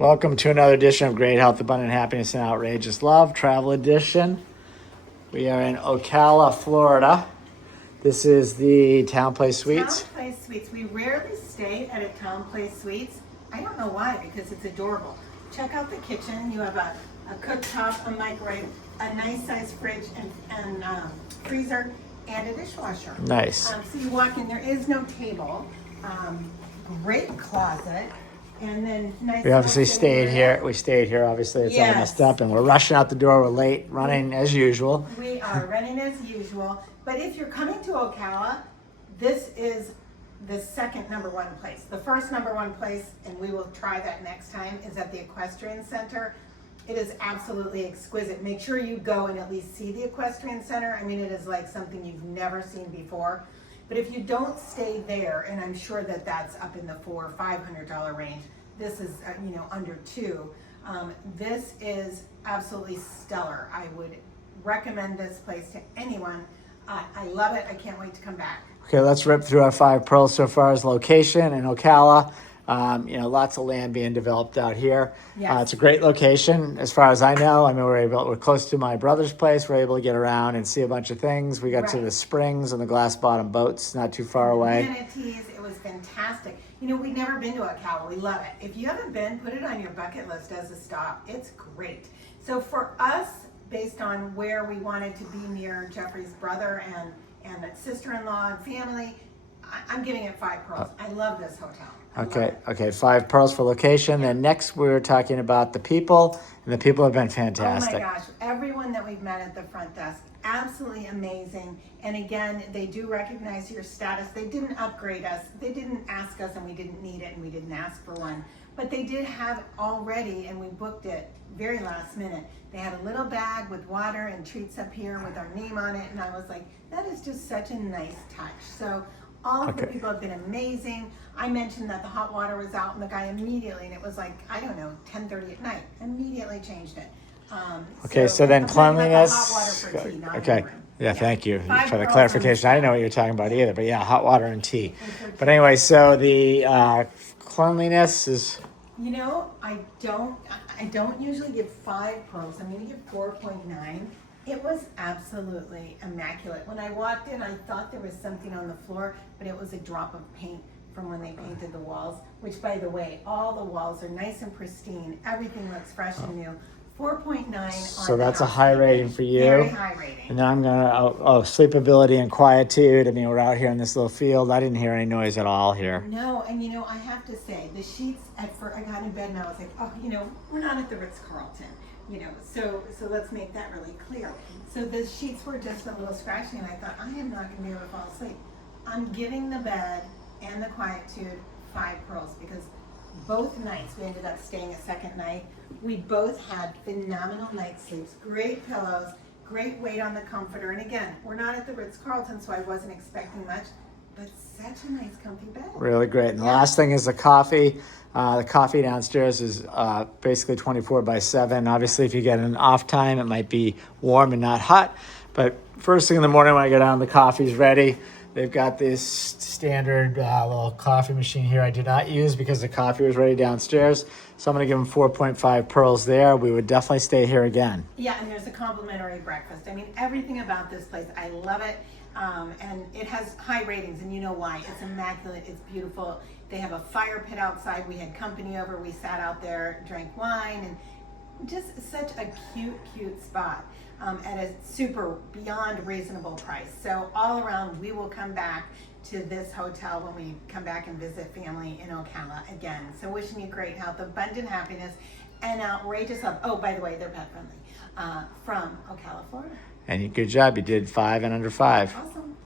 Welcome to another edition of Great Health, Abundant Happiness, and Outrageous Love, Travel Edition. We are in Ocala, Florida. This is the TownPlace Suites. TownPlace Suites. We rarely stay at a TownPlace Suites. I don't know why, because it's adorable. Check out the kitchen. You have a cooktop, a microwave, a nice sized fridge and freezer, and a dishwasher. Nice. So you walk in, there is no table. Great closet. And then nice. We obviously stayed here. We stayed here. Obviously, it's all messed up, and we're rushing out the door. We're late, running as usual. We are running as usual. But if you're coming to Ocala, this is the second #1 place. The first #1 place, and we will try that next time, is at the Equestrian Center. It is absolutely exquisite. Make sure you go and at least see the Equestrian Center. I mean, it is like something you've never seen before. But if you don't stay there, and I'm sure that that's up in the $400 or $500 range, this is under $2. This is absolutely stellar. I would recommend this place to anyone. I love it. I can't wait to come back. Okay, let's rip through our 5 pearls so far as location in Ocala. Lots of land being developed out here. Yes. It's a great location as far as I know. I mean, we're close to my brother's place. We're able to get around and see a bunch of things. We got to the springs and the glass bottom boats not too far away. Amenities, it was fantastic. We've never been to Ocala. We love it. If you haven't been, put it on your bucket list as a stop. It's great. So for us, based on where we wanted to be near Jeffrey's brother and sister-in-law and family, I'm giving it 5 pearls. I love this hotel. Okay, 5 pearls for location. Then next we're talking about the people, and the people have been fantastic. Oh my gosh, everyone that we've met at the front desk, absolutely amazing. And again, they do recognize your status. They didn't upgrade us. They didn't ask us, and we didn't need it, and we didn't ask for one. But they did have it already, and we booked it very last minute. They had a little bag with water and treats up here with our name on it, and I was like, that is just such a nice touch. So all of the people have been amazing. I mentioned that the hot water was out, and the guy immediately, and it was like, I don't know, 10:30 at night, immediately changed it. So then cleanliness. Hot water for tea, not okay. urine. Yeah, thank you 5 for the pearls clarification. I didn't know what you were talking about either, but yeah, hot water and tea. But anyway, so the cleanliness is. I don't usually give 5 pearls. I'm going to give 4.9. It was absolutely immaculate. When I walked in, I thought there was something on the floor, but it was a drop of paint from when they painted the walls, which, by the way, all the walls are nice and pristine. Everything looks fresh and new. 4.9. So that's a high rating for you. Very high rating. And then I'm gonna sleepability and quietude. I mean, we're out here in this little field. I didn't hear any noise at all here. No, and I have to say, the sheets I got in bed and I was like, we're not at the Ritz-Carlton. So let's make that really clear. So the sheets were just a little scratchy, and I thought, I am not gonna be able to fall asleep. I'm giving the bed and the quietude 5 pearls, because both nights we ended up staying a second night. We both had phenomenal night sleeps, great pillows, great weight on the comforter. And again, we're not at the Ritz-Carlton, so I wasn't expecting much, but such a nice comfy bed. Really great. And the last thing is the coffee. The coffee downstairs is basically 24/7. Obviously, if you get an off time, it might be warm and not hot. But first thing in the morning when I go down, the coffee's ready. They've got this standard little coffee machine here I did not use because the coffee was ready downstairs. So I'm going to give them 4.5 pearls there. We would definitely stay here again. Yeah, and there's a complimentary breakfast. I mean, everything about this place, I love it. And it has high ratings, and you know why. It's immaculate. It's beautiful. They have a fire pit outside. We had company over. We sat out there, drank wine, and just such a cute spot. At a super beyond reasonable price. So all around, we will come back to this hotel when we come back and visit family in Ocala again. So wishing you great health, abundant happiness, and outrageous love. Oh, by the way, they're pet friendly. From Ocala, Florida. And good job. You did 5 and under 5. Awesome.